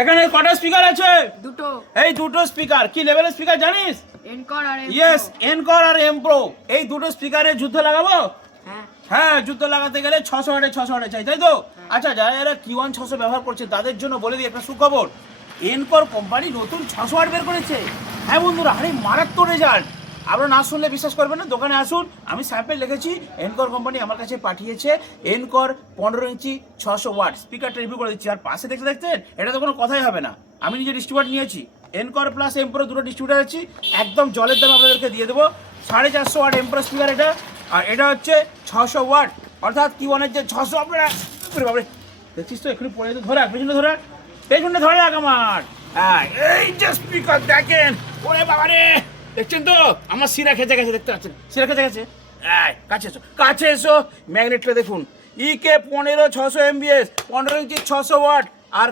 এখানে কটা স্পিকার আছে? দুটো। এই দুটো স্পিকার কি লেভেলের স্পিকার জানিস? Anker R M yes, Anker R M pro, এই দুটো স্পিকারে যুদ্ধ লাগাবো। হ্যাঁ। হ্যাঁ, যুদ্ধ লাগাতে গেলে 600 ওয়াটে চাই, তাই তো? আচ্ছা, যারা Q1 600 ব্যবহার করছে তাদের জন্য বলে দিই একটা সুখবর, এনকর কোম্পানি নতুন 600 ওয়াট বের করেছে। হ্যাঁ বন্ধুরা, আরে মারাত্মক রেজাল্ট। আপনারা না শুনলে বিশ্বাস করবেন না, দোকানে আসুন, আমি স্যাম্পল লিখেছি। এনকর কোম্পানি আমার কাছে পাঠিয়েছে এনকর 15 ইঞ্চি 600 ওয়াট স্পিকারটা রিভিউ করে দিচ্ছি। আর পাশে দেখছেন, এটা তো কোনো কথাই হবে না, আমি নিজে ডিস্ট্রিবিউটার নিয়েছি। এনকর প্লাস এমপ্রো দুটো ডিস্ট্রিবিউটার আছি, একদম জলের দাম আপনাদেরকে দিয়ে দেবো। 450 ওয়াট এমপ্রো স্পিকার এটা, আর এটা হচ্ছে 600 ওয়াট, অর্থাৎ Q1-এর যে 600। আপনারা দেখছিস তো, এখানে পড়ে ধরে রাখ, পেছনে ধরে রাখ আমার। হ্যাঁ, এই যে স্পিকার দেখেন, ওরে বাবা রে, দেখছেন তো আমার শিরা খেতে গেছে, দেখতে পাচ্ছেন শিরা খেতে গেছে। কাছে এসো, ম্যাগনেটটা দেখুন, EK 15 600 MBS 15 ইঞ্চি 600 ওয়াট। আর